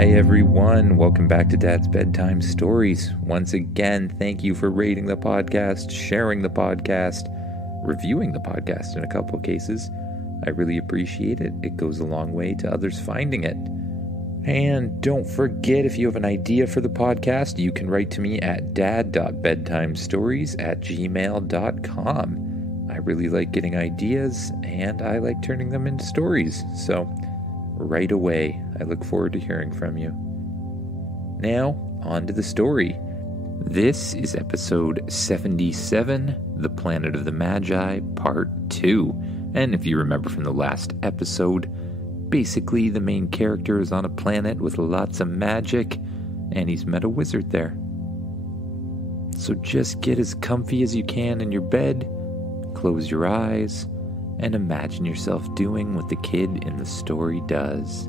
Hi everyone, welcome back to Dad's Bedtime Stories. Once again, thank you for rating the podcast, sharing the podcast, reviewing the podcast in a couple of cases. I really appreciate it. It goes a long way to others finding it. And don't forget, if you have an idea for the podcast, you can write to me at dad.bedtimestories@gmail.com. I really like getting ideas, and I like turning them into stories, so right away, I look forward to hearing from you. Now, on to the story. This is episode 77, The Planet of the Magi, Part 2. And if you remember from the last episode, basically the main character is on a planet with lots of magic, and he's met a wizard there. So just get as comfy as you can in your bed, close your eyes, and imagine yourself doing what the kid in the story does.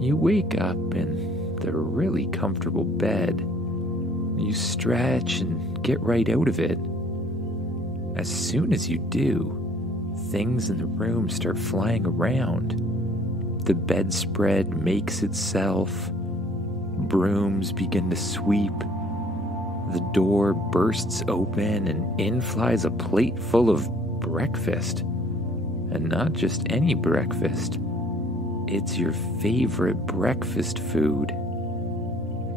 You wake up in the really comfortable bed. You stretch and get right out of it. As soon as you do, things in the room start flying around. The bedspread makes itself. Brooms begin to sweep. The door bursts open and in flies a plate full of breakfast. And not just any breakfast. It's your favorite breakfast food.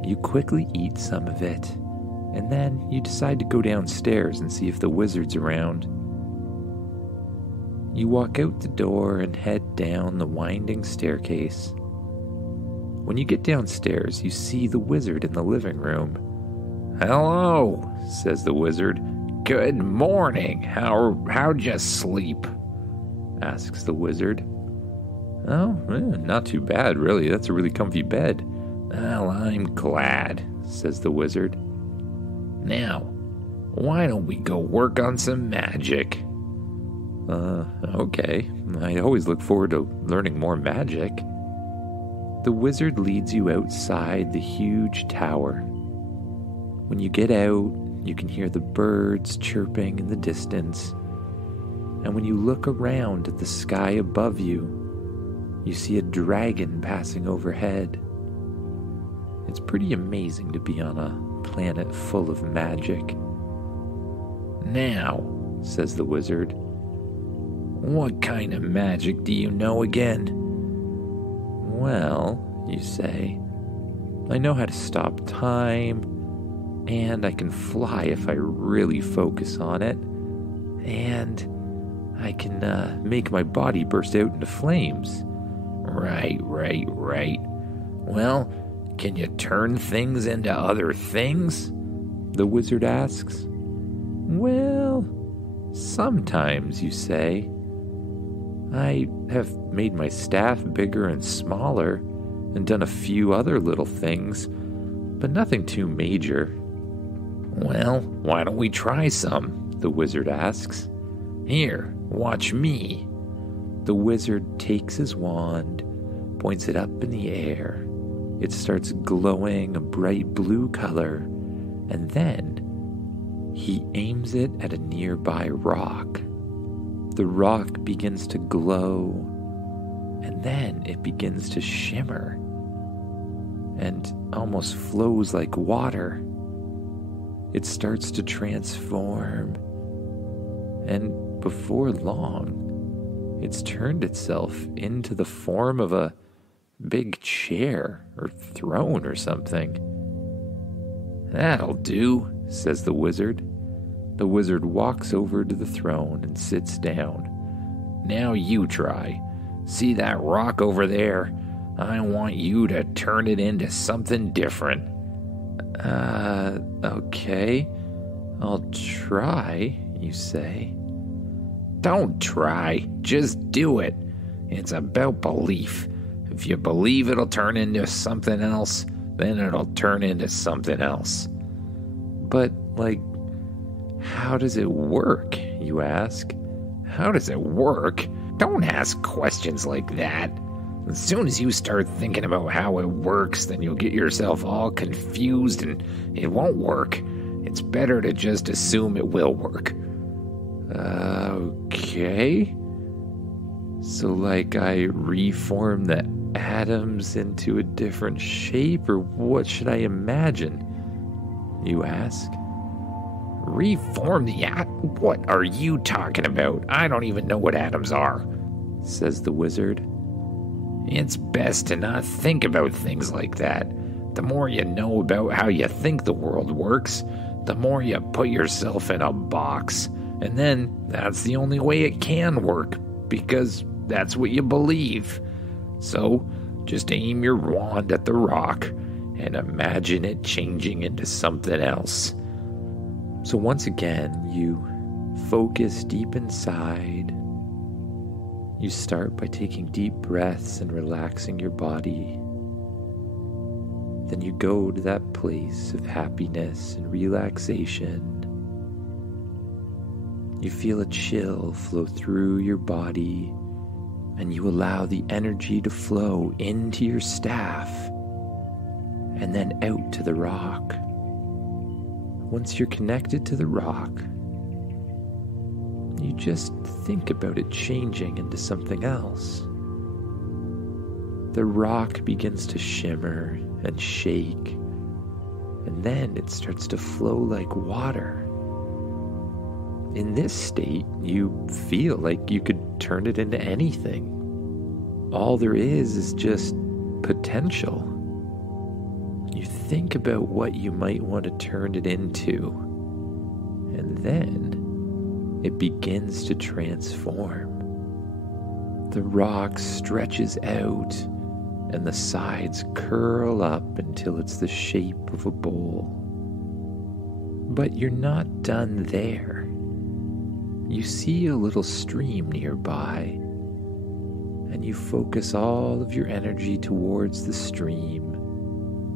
You quickly eat some of it, and then you decide to go downstairs and see if the wizard's around. You walk out the door and head down the winding staircase. When you get downstairs, you see the wizard in the living room. "Hello," says the wizard. "Good morning. How'd you sleep?" asks the wizard. "Oh, not too bad, really. That's a really comfy bed." "Well, I'm glad," says the wizard. "Now, why don't we go work on some magic?" Okay. I always look forward to learning more magic." The wizard leads you outside the huge tower. When you get out, you can hear the birds chirping in the distance. And when you look around at the sky above you, you see a dragon passing overhead. It's pretty amazing to be on a planet full of magic. "Now," says the wizard, "what kind of magic do you know again?" "Well," you say, "I know how to stop time, and I can fly if I really focus on it, and I can make my body burst out into flames." Right. Well, can you turn things into other things?" the wizard asks. "Well, sometimes," you say. "I have made my staff bigger and smaller and done a few other little things, but nothing too major." "Well, why don't we try some?" the wizard asks. "Here, watch me." The wizard takes his wand, points it up in the air. It starts glowing a bright blue color, and then he aims it at a nearby rock. The rock begins to glow, and then it begins to shimmer and almost flows like water. It starts to transform, and before long, it's turned itself into the form of a big chair or throne or something. "That'll do," says the wizard. The wizard walks over to the throne and sits down. "Now you try. See that rock over there? I want you to turn it into something different." Okay. I'll try," you say. "Don't try. Just do it. It's about belief. If you believe it'll turn into something else, then it'll turn into something else." "But, how does it work?" you ask. "How does it work? Don't ask questions like that. As soon as you start thinking about how it works, then you'll get yourself all confused and it won't work. It's better to just assume it will work." Okay. So I reform the atoms into a different shape, or what should I imagine? You ask. Reform the What are you talking about? I don't even know what atoms are, says the wizard. It's best to not think about things like that. The more you know about how you think the world works, the more you put yourself in a box. And then that's the only way it can work, because that's what you believe. So just aim your wand at the rock and imagine it changing into something else. So once again, you focus deep inside. You start by taking deep breaths and relaxing your body. Then you go to that place of happiness and relaxation. You feel a chill flow through your body, and you allow the energy to flow into your staff and then out to the rock. Once you're connected to the rock, you just think about it changing into something else. The rock begins to shimmer and shake, and then it starts to flow like water. In this state, you feel like you could turn it into anything. All there is just potential. You think about what you might want to turn it into, and then it begins to transform. The rock stretches out, and the sides curl up until it's the shape of a bowl. But you're not done there. You see a little stream nearby, and you focus all of your energy towards the stream.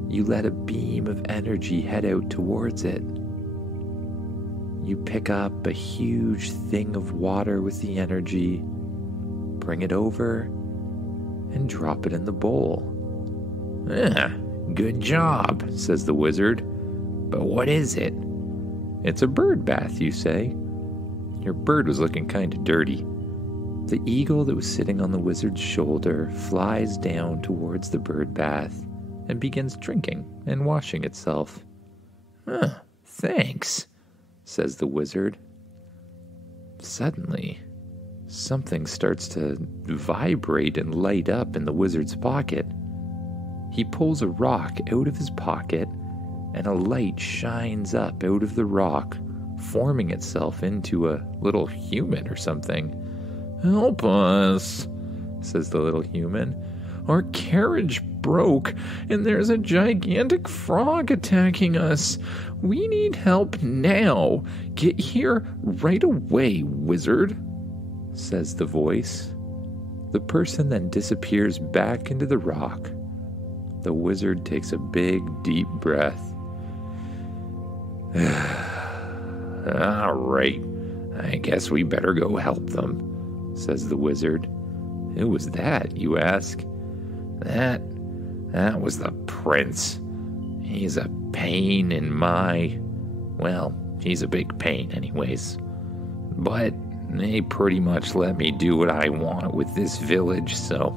You let a beam of energy head out towards it. You pick up a huge thing of water with the energy, bring it over, and drop it in the bowl. Good job, says the wizard. But what is it? It's a bird bath, you say. Your bird was looking kind of dirty. The eagle that was sitting on the wizard's shoulder flies down towards the bird bath and begins drinking and washing itself. Thanks, says the wizard. Suddenly, something starts to vibrate and light up in the wizard's pocket. He pulls a rock out of his pocket, and a light shines up out of the rock, forming itself into a little human or something. Help us, says the little human. Our carriage broke, and there's a gigantic frog attacking us. We need help now. Get here right away, wizard, says the voice. The person then disappears back into the rock. The wizard takes a big, deep breath. All right, I guess we better go help them, says the wizard. Who was that, you ask? That was the prince. He's a pain in my... Well, he's a big pain anyways. But they pretty much let me do what I want with this village, so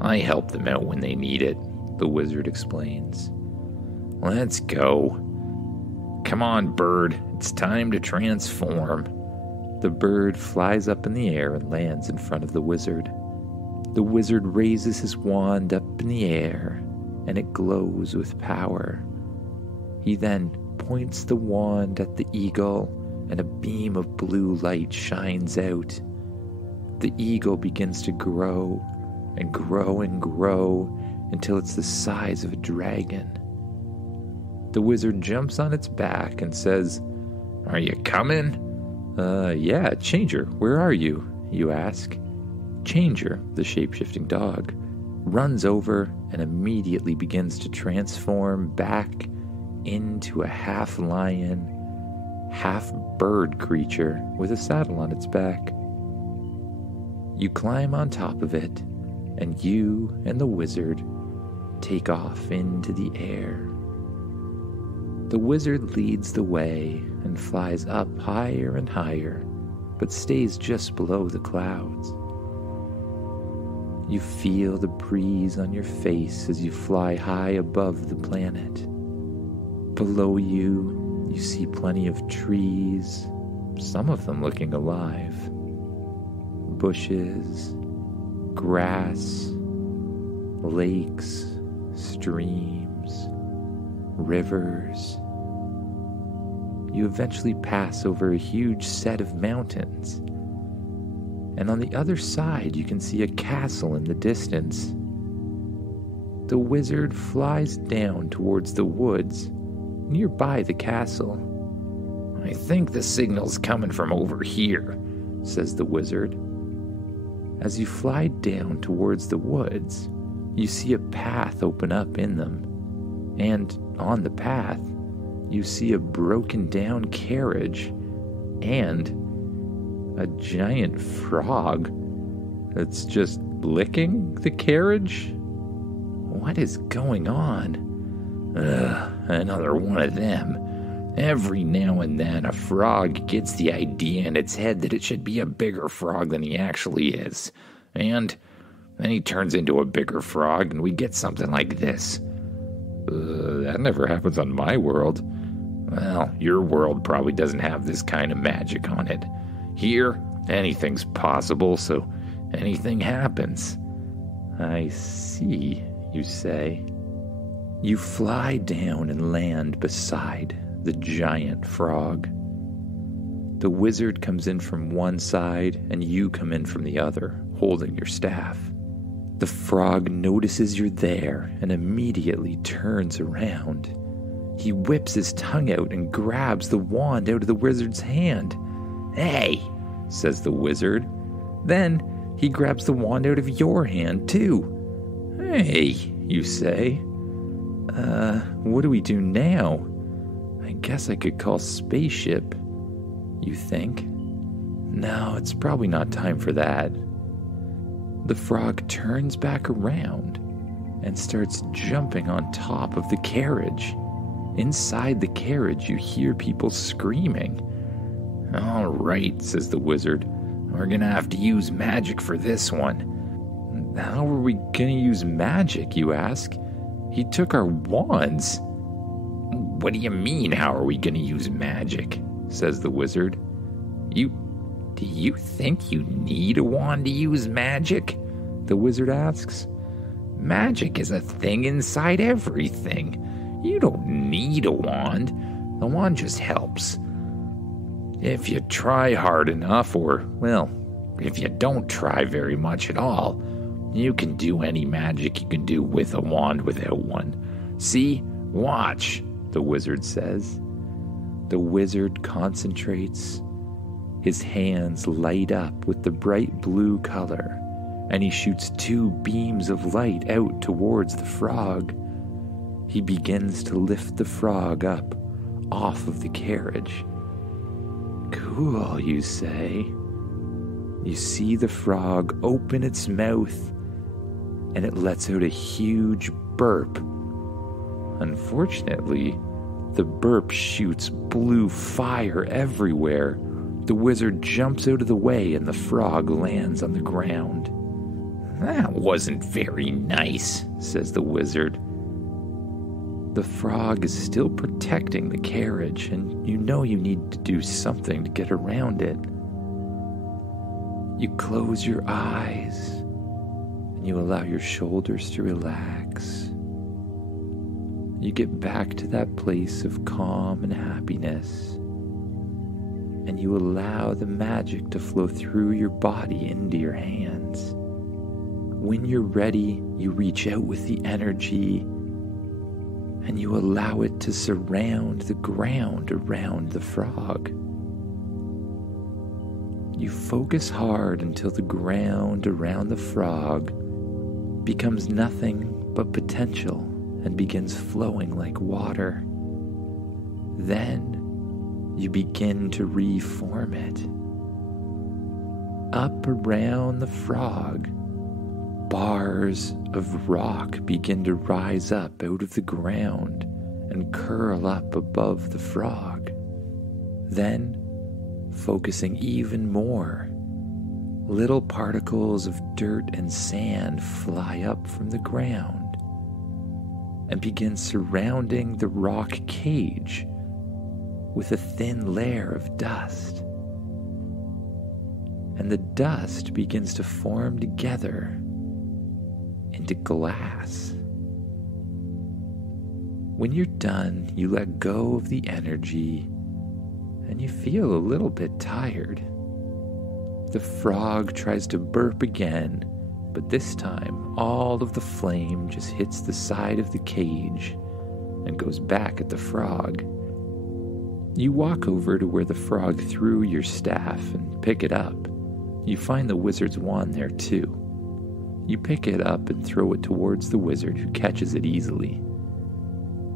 I help them out when they need it, the wizard explains. Let's go. Come on, bird. It's time to transform. The bird flies up in the air and lands in front of the wizard. The wizard raises his wand up in the air, and it glows with power. He then points the wand at the eagle, and a beam of blue light shines out. The eagle begins to grow and grow and grow until it's the size of a dragon. The wizard jumps on its back and says, "Are you coming?" Yeah, Changer, where are you?" you ask. Changer, the shape-shifting dog, runs over and immediately begins to transform back into a half-lion, half-bird creature with a saddle on its back. You climb on top of it, and you and the wizard take off into the air. The wizard leads the way and flies up higher and higher, but stays just below the clouds. You feel the breeze on your face as you fly high above the planet. Below you, you see plenty of trees, some of them looking alive. Bushes, grass, lakes, streams, rivers. You eventually pass over a huge set of mountains, and on the other side you can see a castle in the distance. The wizard flies down towards the woods nearby the castle. I think the signal's coming from over here, says the wizard. As you fly down towards the woods, you see a path open up in them, and on the path, you see a broken down carriage and a giant frog that's just licking the carriage. What is going on? Another one of them. Every now and then, a frog gets the idea in its head that it should be a bigger frog than he actually is. And then he turns into a bigger frog, and we get something like this. That never happens on my world. Well, your world probably doesn't have this kind of magic on it. Here, anything's possible, so anything happens. I see, you say. You fly down and land beside the giant frog. The wizard comes in from one side and you come in from the other, holding your staff. The frog notices you're there and immediately turns around. He whips his tongue out and grabs the wand out of the wizard's hand. "Hey," says the wizard. Then he grabs the wand out of your hand too. "Hey," you say. What do we do now? I guess I could call spaceship, you think. No, it's probably not time for that. The frog turns back around and starts jumping on top of the carriage. Inside the carriage, you hear people screaming. "All right," says the wizard. "We're gonna have to use magic for this one." How are we gonna use magic, you ask? He took our wands. "What do you mean, how are we gonna use magic?" says the wizard. Do you think you need a wand to use magic?" the wizard asks. "Magic is a thing inside everything. You don't need a wand. The wand just helps. If you try hard enough, or, well, if you don't try very much at all, you can do any magic you can do with a wand without one. See? Watch," the wizard says. The wizard concentrates. His hands light up with the bright blue color, and he shoots 2 beams of light out towards the frog. He begins to lift the frog up off of the carriage. Cool, you say. You see the frog open its mouth, and it lets out a huge burp. Unfortunately, the burp shoots blue fire everywhere. The wizard jumps out of the way and the frog lands on the ground. "That wasn't very nice," says the wizard. The frog is still protecting the carriage, and you know you need to do something to get around it. You close your eyes, and you allow your shoulders to relax. You get back to that place of calm and happiness, and you allow the magic to flow through your body into your hands. When you're ready, you reach out with the energy, and you allow it to surround the ground around the frog. You focus hard until the ground around the frog becomes nothing but potential and begins flowing like water. Then you begin to reform it. Up around the frog, bars of rock begin to rise up out of the ground and curl up above the frog. Then, focusing even more, Little particles of dirt and sand fly up from the ground and begin surrounding the rock cage with a thin layer of dust. And the dust begins to form together into glass. When you're done, you let go of the energy and you feel a little bit tired. The frog tries to burp again, but this time all of the flame just hits the side of the cage and goes back at the frog. You walk over to where the frog threw your staff and pick it up. You find the wizard's wand there too. You pick it up and throw it towards the wizard, who catches it easily.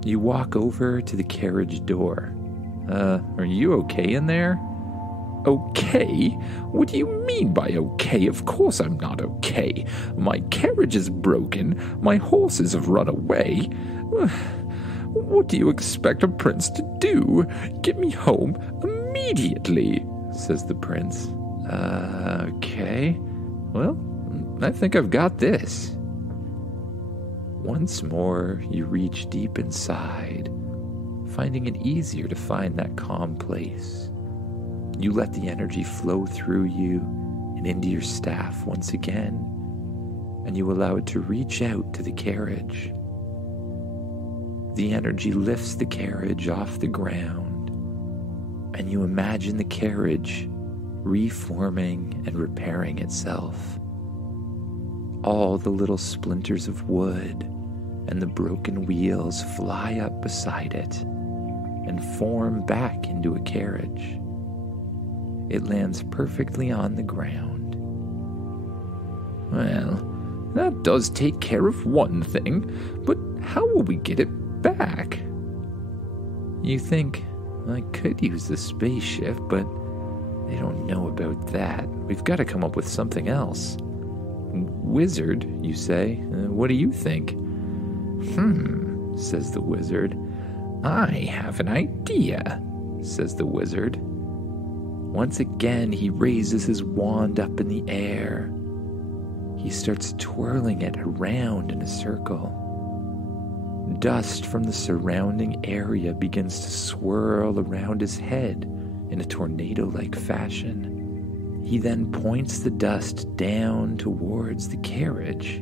You walk over to the carriage door. Are you okay in there? Okay? What do you mean by okay? Of course I'm not okay. My carriage is broken. My horses have run away. What do you expect a prince to do? Get me home immediately, says the prince. Okay. Well, I think I've got this. Once more, you reach deep inside, finding it easier to find that calm place. You let the energy flow through you and into your staff once again, and you allow it to reach out to the carriage. The energy lifts the carriage off the ground, and you imagine the carriage reforming and repairing itself. All the little splinters of wood and the broken wheels fly up beside it and form back into a carriage. It lands perfectly on the ground. Well, that does take care of one thing, but how will we get it back? You think, I could use the spaceship, but they don't know about that. We've got to come up with something else. Wizard, you say? What do you think? Says the wizard. I have an idea, says the wizard. Once again, he raises his wand up in the air. He starts twirling it around in a circle. Dust from the surrounding area begins to swirl around his head in a tornado-like fashion. He then points the dust down towards the carriage,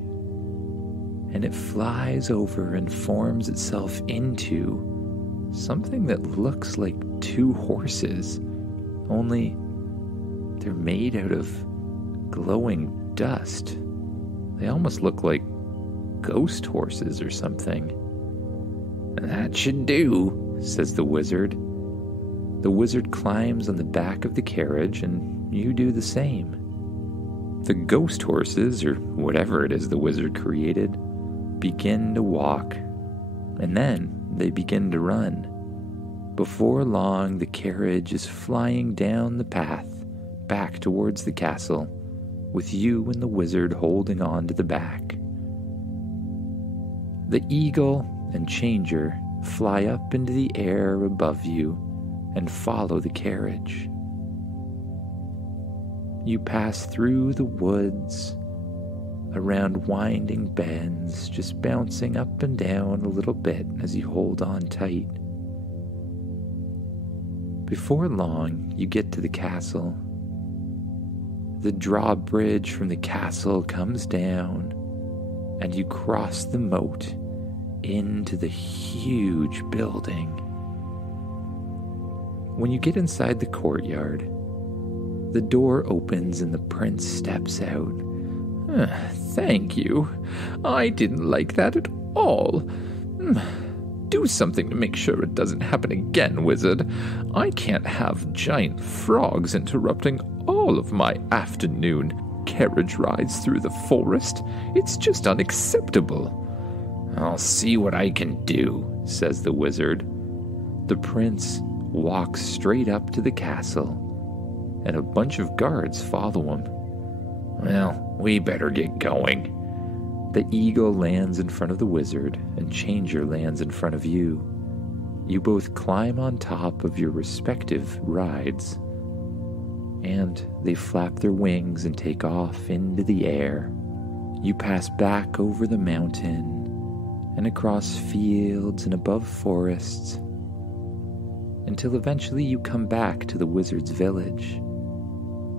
and it flies over and forms itself into something that looks like two horses, only they're made out of glowing dust. They almost look like ghost horses or something. That should do, says the wizard. The wizard climbs on the back of the carriage, and you do the same. The ghost horses, or whatever it is the wizard created, begin to walk, and then they begin to run. Before long, the carriage is flying down the path back towards the castle, with you and the wizard holding on to the back. The eagle and changer fly up into the air above you and follow the carriage. You pass through the woods, around winding bends, just bouncing up and down a little bit as you hold on tight. Before long, you get to the castle. The drawbridge from the castle comes down, and you cross the moat into the huge building. When you get inside the courtyard, the door opens and the prince steps out. Thank you. I didn't like that at all. Do something to make sure it doesn't happen again, wizard. I can't have giant frogs interrupting all of my afternoon carriage rides through the forest. It's just unacceptable. I'll see what I can do, says the wizard. The prince walks straight up to the castle, and a bunch of guards follow him. Well, we better get going. The eagle lands in front of the wizard, and Changer lands in front of you. You both climb on top of your respective rides. and they flap their wings and take off into the air. You pass back over the mountain and across fields and above forests until eventually you come back to the wizard's village.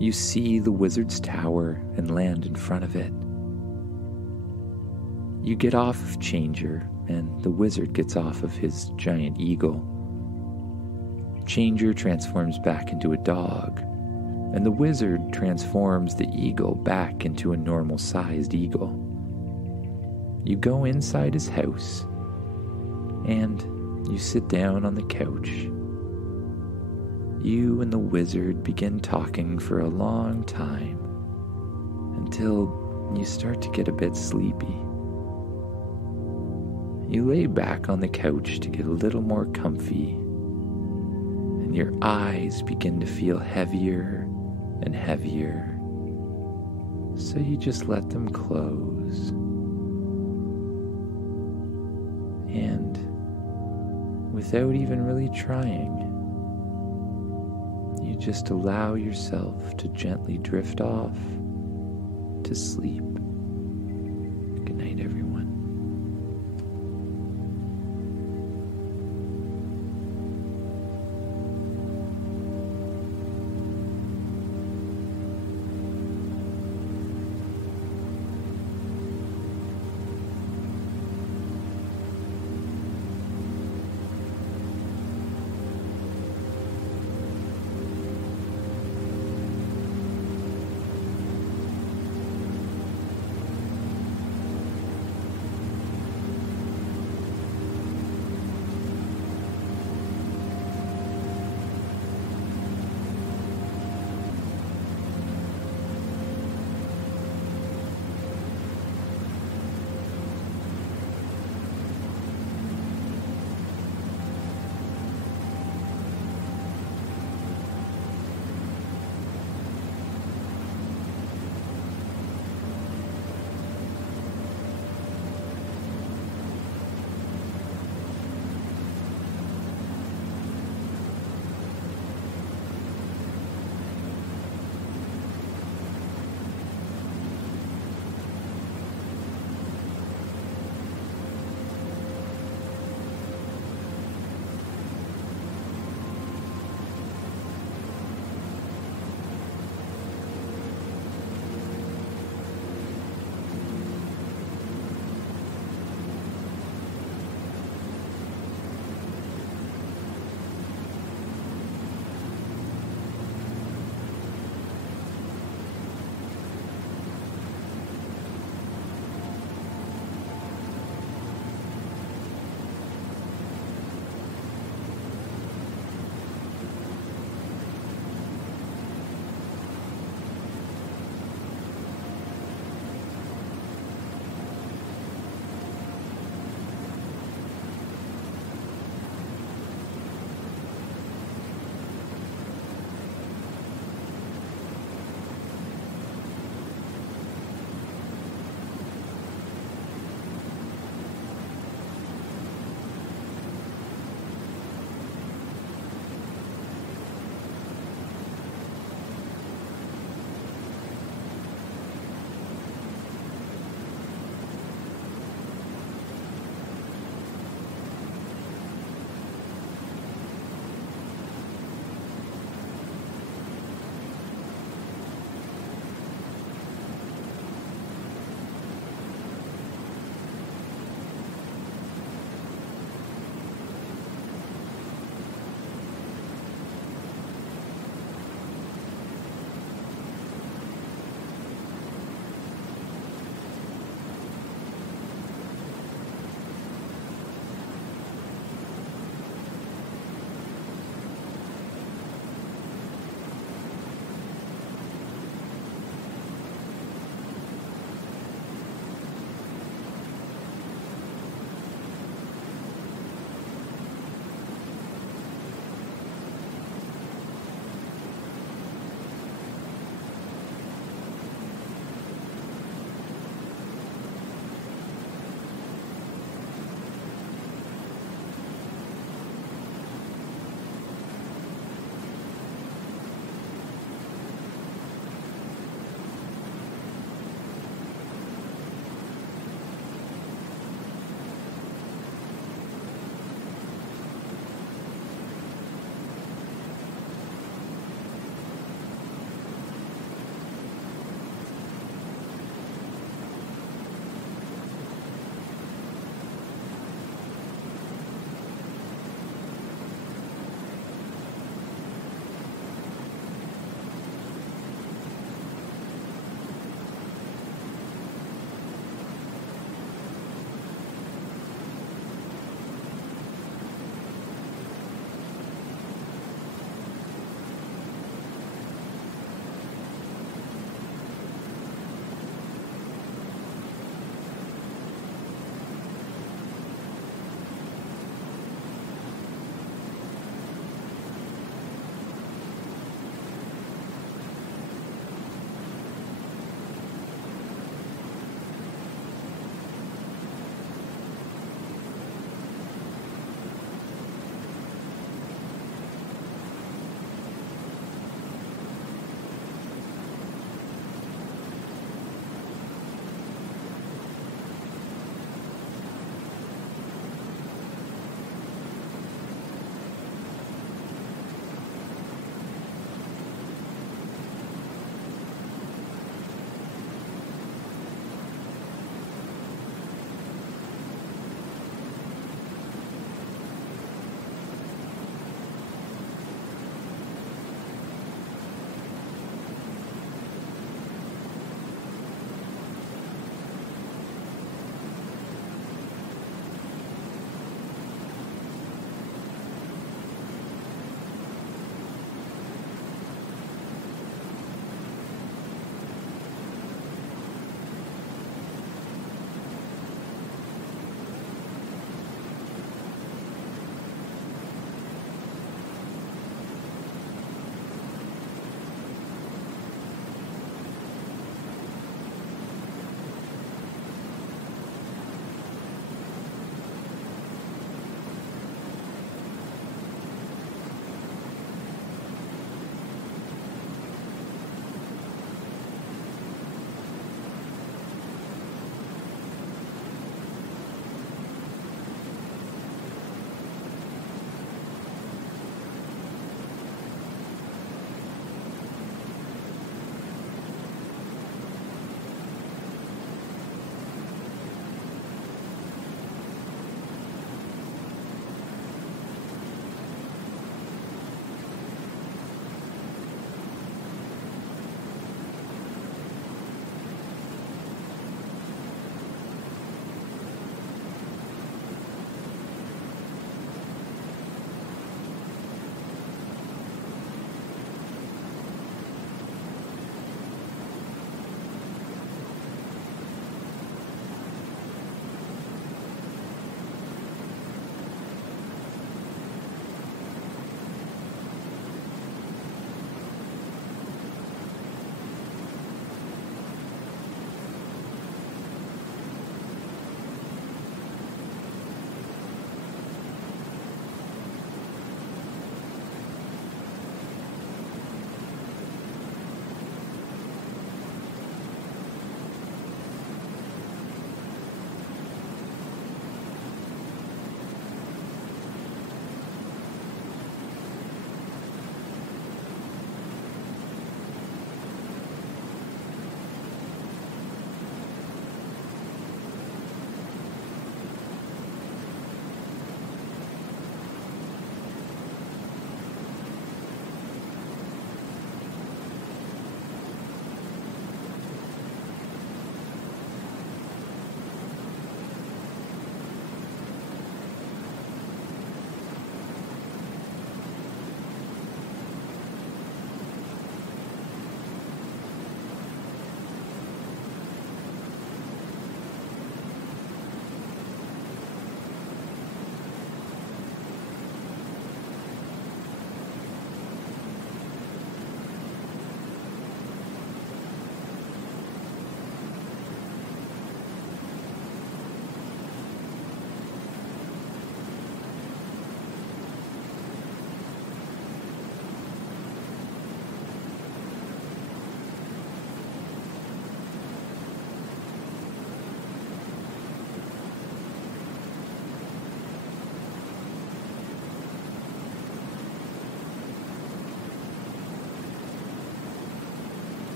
You see the wizard's tower and land in front of it. You get off of Changer, and the wizard gets off of his giant eagle. Changer transforms back into a dog, and the wizard transforms the eagle back into a normal-sized eagle. You go inside his house, and you sit down on the couch. You and the wizard begin talking for a long time, until you start to get a bit sleepy. You lay back on the couch to get a little more comfy, and your eyes begin to feel heavier and heavier, so you just let them close. And without even really trying, you just allow yourself to gently drift off to sleep.